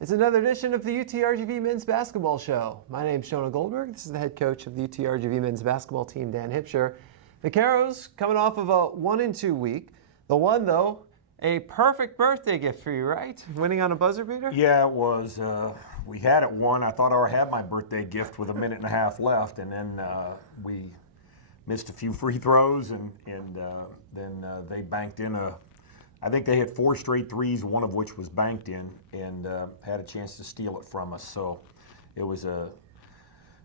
It's another edition of the UTRGV Men's Basketball Show. My name's Jonah Goldberg. This is the head coach of the UTRGV Men's Basketball team, Dan Hipsher. Vaqueros coming off of a 1-2 week. The one, though, a perfect birthday gift for you, right? Winning on a buzzer beater? Yeah, it was. We had it won. I thought I had my birthday gift with a minute and a half left, and then we missed a few free throws, and then they banked in I think they hit 4 straight threes, one of which was banked in, and had a chance to steal it from us. So it was a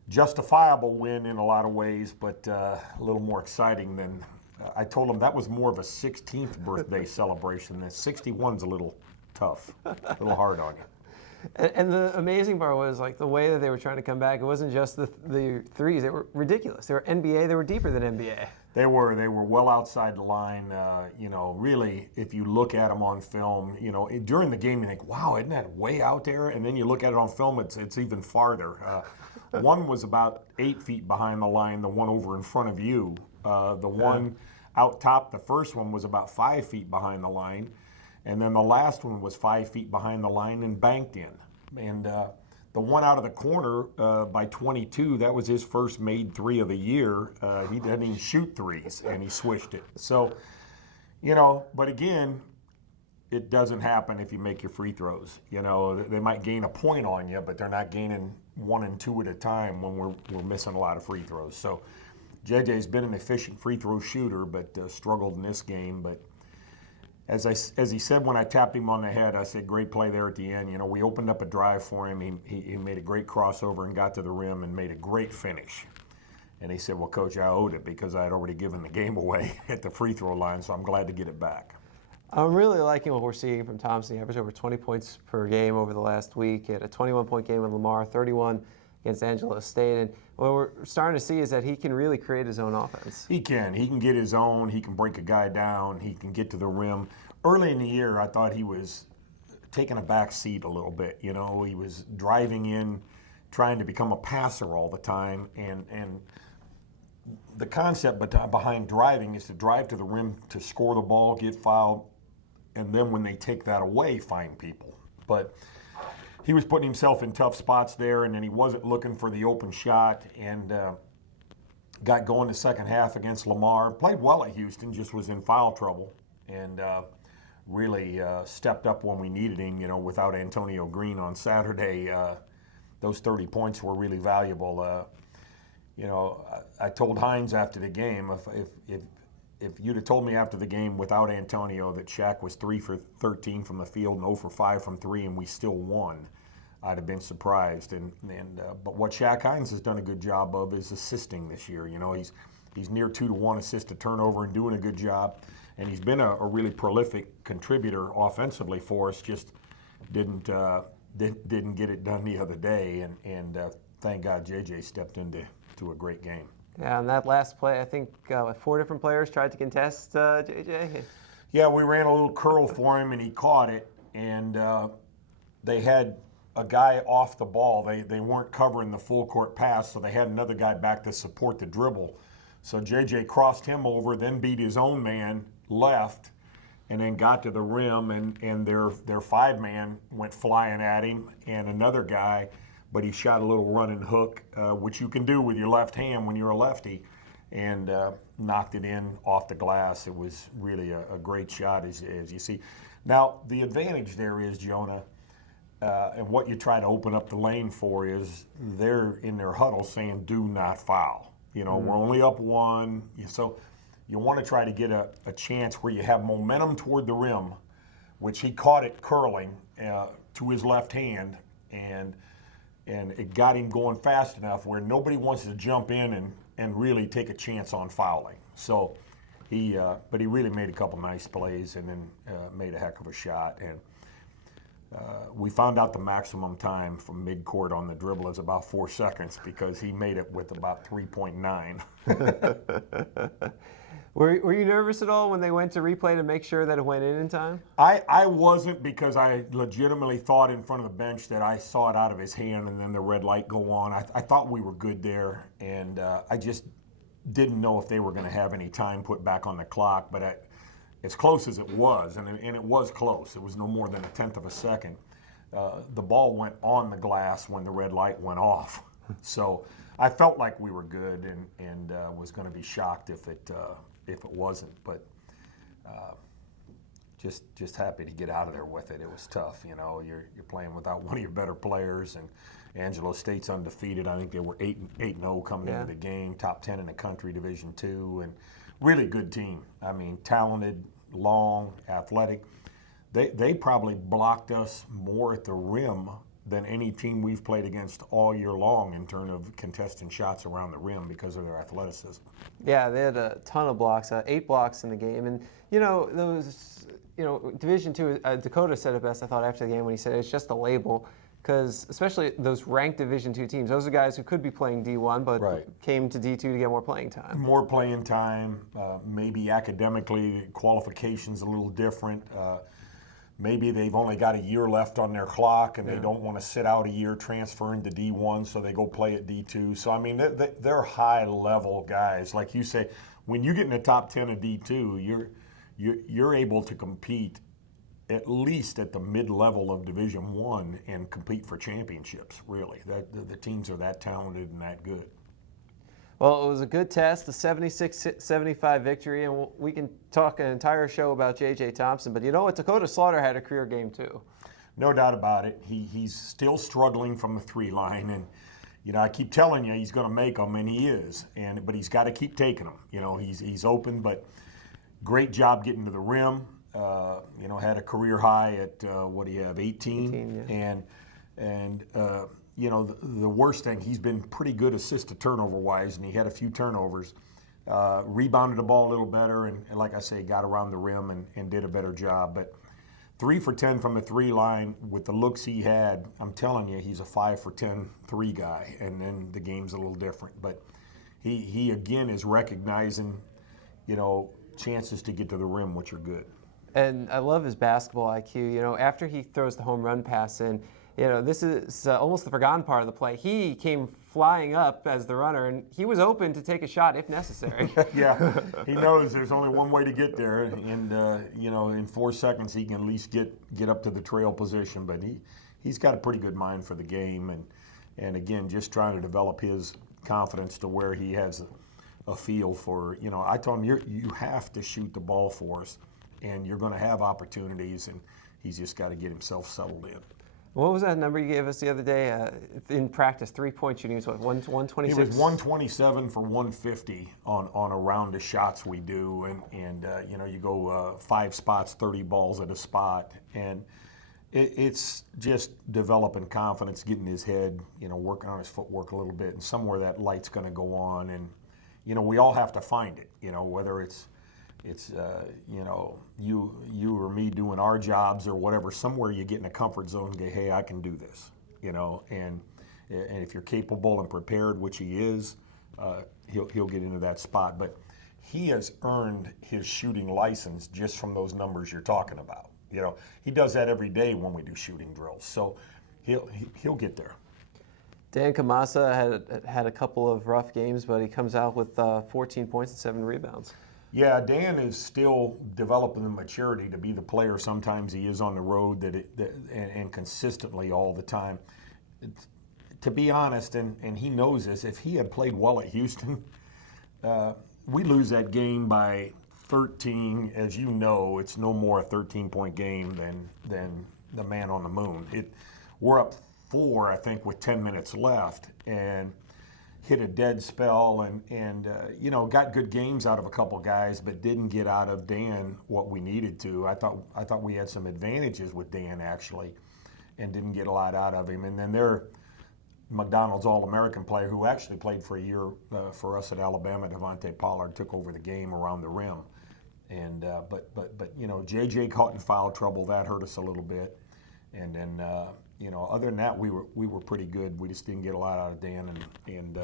justifiable win in a lot of ways, but a little more exciting than I told them. That was more of a 16th birthday celebration. The 61's a little tough, a little hard on you. And the amazing part was, like, the way that they were trying to come back. It wasn't just the threes; they were ridiculous. They were NBA. They were deeper than NBA. They were well outside the line. Really, if you look at them on film, during the game you think, "Wow, isn't that way out there?" And then you look at it on film, it's even farther. One was about 8 feet behind the line. The one over in front of you, the one out top, the first one was about 5 feet behind the line. And then the last one was 5 feet behind the line and banked in. And the one out of the corner by 22, that was his first made three of the year. He didn't even shoot threes, and he swished it. So, but again, it doesn't happen if you make your free throws. They might gain a point on you, but they're not gaining 1 and 2 at a time when we're missing a lot of free throws. So JJ's been an efficient free throw shooter, but struggled in this game. But as he said when I tapped him on the head, I said, great play there at the end. We opened up a drive for him. He made a great crossover and got to the rim and made a great finish. And he said, well, Coach, I owed it because I had already given the game away at the free throw line, so I'm glad to get it back. I'm really liking what we're seeing from Thompson. He averaged over 20 points per game over the last week. He had a 21-point game with Lamar, 31 against Angelo State. And what we're starting to see is that he can really create his own offense. He can. He can get his own. He can break a guy down. He can get to the rim. Early in the year, I thought he was taking a back seat a little bit. He was driving in, trying to become a passer all the time. And the concept behind driving is to drive to the rim to score the ball, get fouled, and then when they take that away, find people. But he was putting himself in tough spots there, and then he wasn't looking for the open shot, and got going the second half against Lamar. Played well at Houston, just was in foul trouble, and really stepped up when we needed him. Without Antonio Green on Saturday, those 30 points were really valuable. I told Hines after the game, if you'd have told me after the game without Antonio that Shaq was 3 for 13 from the field and 0 for 5 from 3 and we still won, I'd have been surprised. But what Shaq Hines has done a good job of is assisting this year. He's near 2 to 1 assist to turnover and doing a good job. And he's been a really prolific contributor offensively for us. Just didn't get it done the other day. And thank God JJ stepped into a great game. Yeah, on that last play, I think 4 different players tried to contest JJ. Yeah, we ran a little curl for him, and he caught it. And they had a guy off the ball. They weren't covering the full court pass, so they had another guy back to support the dribble. So JJ crossed him over, then beat his own man left, and then got to the rim, and their 5-man went flying at him, and another guy. But he shot a little running hook, which you can do with your left hand when you're a lefty, and knocked it in off the glass. It was really a great shot, as you see. Now, the advantage there is, Jonah, and what you try to open up the lane for is they're in their huddle saying, do not foul. We're only up 1. So you want to try to get a chance where you have momentum toward the rim, which he caught it curling to his left hand, and it got him going fast enough where nobody wants to jump in and really take a chance on fouling. So but he really made a couple nice plays and then made a heck of a shot. And we found out the maximum time from midcourt on the dribble is about 4 seconds because he made it with about 3.9. Were you nervous at all when they went to replay to make sure that it went in time? I wasn't, because I legitimately thought in front of the bench that I saw it out of his hand and then the red light go on. I thought we were good there, and I just didn't know if they were going to have any time put back on the clock. But as close as it was, and it was close, it was no more than 1/10 of a second, the ball went on the glass when the red light went off. So I felt like we were good, and was going to be shocked if it wasn't. But just happy to get out of there with it. It was tough, you know. You're playing without one of your better players, and Angelo State's undefeated. I think they were 8-0 coming into the game, top 10 in the country, Division II, and really good team. I mean, talented, long, athletic. They probably blocked us more at the rim than any team we've played against all year long in terms of contesting shots around the rim because of their athleticism. Yeah, they had a ton of blocks, 8 blocks in the game, and those, Division II. Dakota said it best, I thought, after the game when he said it's just a label, because especially those ranked Division II teams, those are guys who could be playing D1, but came to D2 to get more playing time. More playing time, maybe academically qualifications a little different. Maybe they've only got a year left on their clock, and they don't want to sit out a year, transfer into D1, so they go play at D2. So, I mean, they're high-level guys. Like you say, when you get in the top 10 of D2, you're able to compete at least at the mid-level of Division I and compete for championships, really. The teams are that talented and that good. Well, it was a good test, a 76-75 victory, and we can talk an entire show about J.J. Thompson. But you know what? Dakota Slaughter had a career game, too. No doubt about it. He's still struggling from the 3 line, and I keep telling you he's going to make them, and he is. But he's got to keep taking them. He's open, but great job getting to the rim. Had a career high at what do you have, 18? Yeah. And the worst thing, he's been pretty good assist to turnover wise, and he had a few turnovers. Rebounded the ball a little better, and like I say, got around the rim and did a better job. But 3 for 10 from the 3 line with the looks he had, I'm telling you, he's a 5 for 10 3 guy, and then the game's a little different. But he again is recognizing, chances to get to the rim, which are good. And I love his basketball IQ. After he throws the home run pass in, this is almost the forgotten part of the play. He came flying up as the runner, and he was open to take a shot if necessary. Yeah, he knows there's only one way to get there, and in 4 seconds he can at least get up to the trail position. But he's got a pretty good mind for the game, and again, just trying to develop his confidence to where he has a feel for. I told him you have to shoot the ball for us, and you're going to have opportunities, and he's just got to get himself settled in. What was that number you gave us the other day in practice? 3-point shooting was what, 126? He was 127 for 150 on a round of shots we do, and you go 5 spots, 30 balls at a spot, and it's just developing confidence, getting his head, working on his footwork a little bit, and somewhere that light's going to go on, and we all have to find it, whether it's you or me doing our jobs or whatever. Somewhere you get in a comfort zone and go, hey, I can do this, and if you're capable and prepared, which he is, he'll get into that spot. But he has earned his shooting license just from those numbers you're talking about. He does that every day when we do shooting drills, so he'll get there. Dan Kamasa had a couple of rough games, but he comes out with 14 points and 7 rebounds. Yeah, Dan is still developing the maturity to be the player sometimes he is on the road and consistently all the time. To be honest, and he knows this, if he had played well at Houston, we lose that game by 13. As you know, it's no more a 13-point game than the man on the moon. We're up 4, I think, with 10 minutes left, and hit a dead spell and got good games out of a couple guys, but didn't get out of Dan what we needed to. I thought we had some advantages with Dan, actually, and didn't get a lot out of him. And then their McDonald's All-American player, who actually played for a year for us at Alabama, Devontae Pollard, took over the game around the rim. And but JJ caught in foul trouble. That hurt us a little bit. And then other than that, we were pretty good. We just didn't get a lot out of Dan and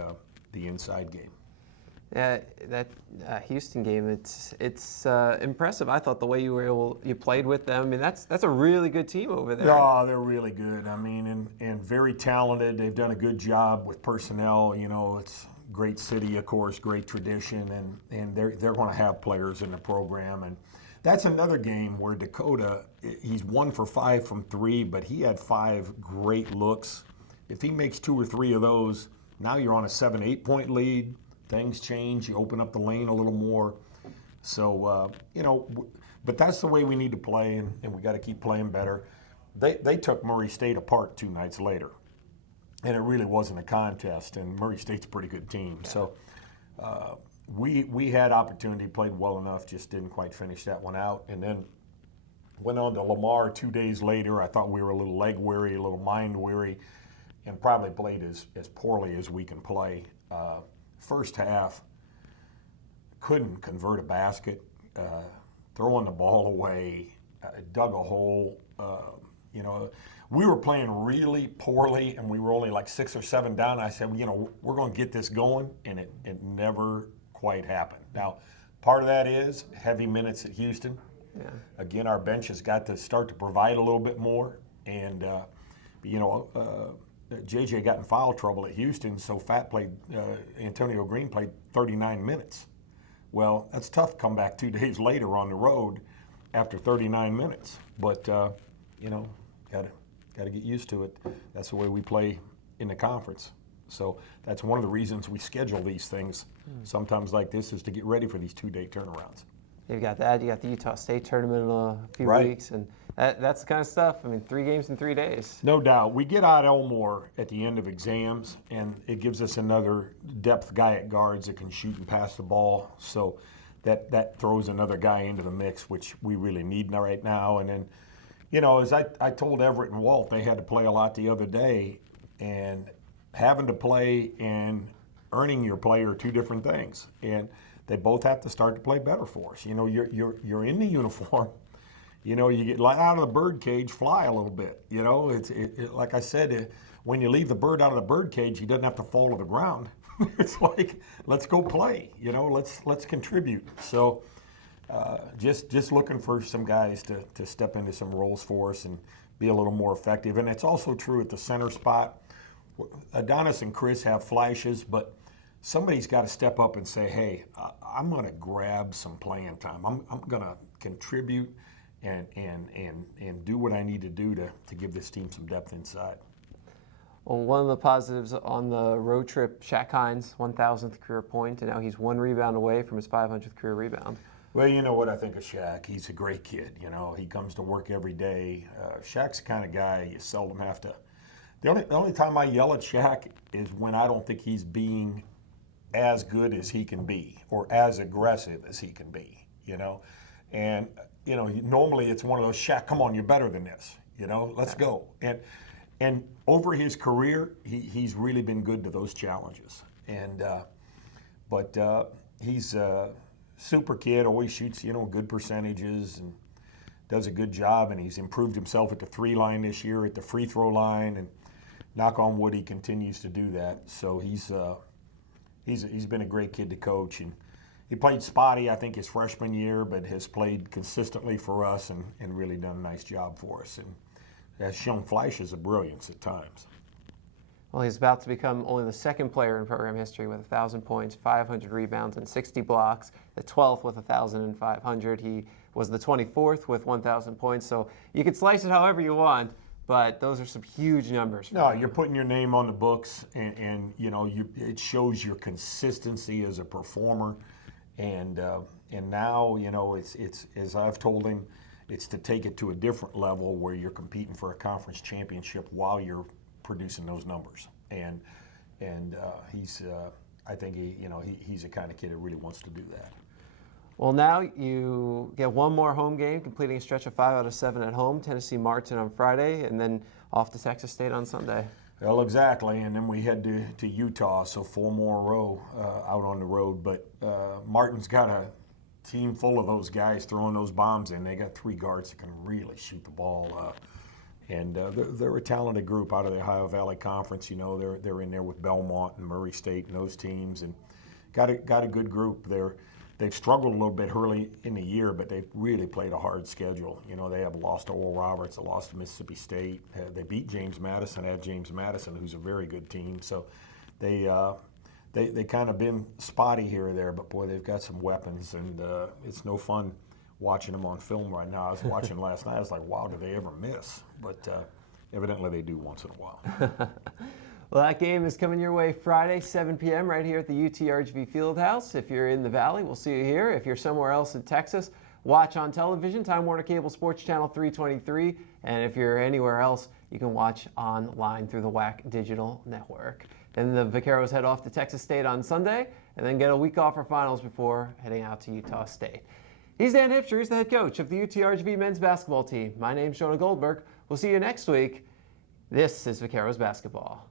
the inside game. Yeah, that Houston game, it's impressive. I thought the way you played with them. I mean, that's a really good team over there. Oh, they're really good. I mean, and very talented. They've done a good job with personnel. It's a great city, of course, great tradition, and they're going to have players in the program. And that's another game where Dakota he's 1 for 5 from 3, but he had 5 great looks. If he makes 2 or 3 of those, now you're on a 7-8 point lead. Things change. You open up the lane a little more. So, but that's the way we need to play, and we got to keep playing better. They took Murray State apart 2 nights later, and it really wasn't a contest, and Murray State's a pretty good team. So we had opportunity, played well enough, just didn't quite finish that one out. And then went on to Lamar 2 days later. I thought we were a little leg weary, a little mind weary, and probably played as poorly as we can play. First half, couldn't convert a basket, throwing the ball away, dug a hole. We were playing really poorly, and we were only like 6 or 7 down. I said, we're going to get this going, and it never quite happened. Now, part of that is heavy minutes at Houston. Yeah. Again, our bench has got to start to provide a little bit more, and JJ got in foul trouble at Houston, so Antonio Green played 39 minutes. Well, that's tough to come back 2 days later on the road after 39 minutes. But, got to get used to it. That's the way we play in the conference. So that's one of the reasons we schedule these things sometimes like this, is to get ready for these 2-day turnarounds. You've got that. You got the Utah State tournament in a few weeks, and that's the kind of stuff. I mean, 3 games in 3 days. No doubt. We get out Elmore at the end of exams, and it gives us another depth guy at guards that can shoot and pass the ball. So that throws another guy into the mix, which we really need right now. And then, as I told Everett and Walt, they had to play a lot the other day, and having to play and earning your play are 2 different things. And they both have to start to play better for us. You're in the uniform. You get let out of the bird cage, fly a little bit. Like I said, when you leave the bird out of the bird cage, he doesn't have to fall to the ground. It's like, let's go play. Let's contribute. So just looking for some guys to step into some roles for us and be a little more effective. And it's also true at the center spot. Adonis and Chris have flashes, but somebody's got to step up and say, hey, I'm going to grab some playing time. I'm going to contribute and do what I need to do to give this team some depth inside. Well, one of the positives on the road trip, Shaq Hines, 1,000th career point, and now he's 1 rebound away from his 500th career rebound. Well, you know what I think of Shaq. He's a great kid. He comes to work every day. Shaq's the kind of guy you seldom have to. The only time I yell at Shaq is when I don't think he's being as good as he can be or as aggressive as he can be, And, normally it's one of those, Shaq, come on, you're better than this, let's go. And over his career, he's really been good to those challenges. And, but he's a super kid, always shoots, good percentages and does a good job. And he's improved himself at the 3 line this year, at the free throw line, and knock on wood, he continues to do that. So he's been a great kid to coach, and he played spotty, I think, his freshman year, but has played consistently for us and really done a nice job for us, and has shown flashes of brilliance at times. Well, he's about to become only the 2nd player in program history with 1,000 points, 500 rebounds, and 60 blocks, the 12th with 1,500. He was the 24th with 1,000 points, so you can slice it however you want. But those are some huge numbers. No, you're putting your name on the books, and it shows your consistency as a performer. And now, it's as I've told him, it's to take it to a different level where you're competing for a conference championship while you're producing those numbers. And he's I think he's the kind of kid that really wants to do that. Well, now you get 1 more home game, completing a stretch of 5 out of 7 at home. Tennessee Martin on Friday, and then off to Texas State on Sunday. Well, exactly, and then we head to Utah, so 4 more in a row out on the road. But Martin's got a team full of those guys throwing those bombs in. They got 3 guards that can really shoot the ball, and they're a talented group out of the Ohio Valley Conference. They're in there with Belmont and Murray State and those teams, and got a good group there. They've struggled a little bit early in the year, but they've really played a hard schedule. They have lost to Oral Roberts, they lost to Mississippi State. They beat James Madison at James Madison, who's a very good team. So they kind of been spotty here or there, but boy, they've got some weapons, and it's no fun watching them on film right now. I was watching last night. I was like, wow, do they ever miss? But evidently they do once in a while. Well, that game is coming your way Friday, 7 p.m. right here at the UTRGV Fieldhouse. If you're in the Valley, we'll see you here. If you're somewhere else in Texas, watch on television, Time Warner Cable Sports Channel 323. And if you're anywhere else, you can watch online through the WAC Digital Network. Then the Vaqueros head off to Texas State on Sunday and then get a week off for finals before heading out to Utah State. He's Dan Hipsher. He's the head coach of the UTRGV men's basketball team. My name's Jonah Goldberg. We'll see you next week. This is Vaqueros basketball.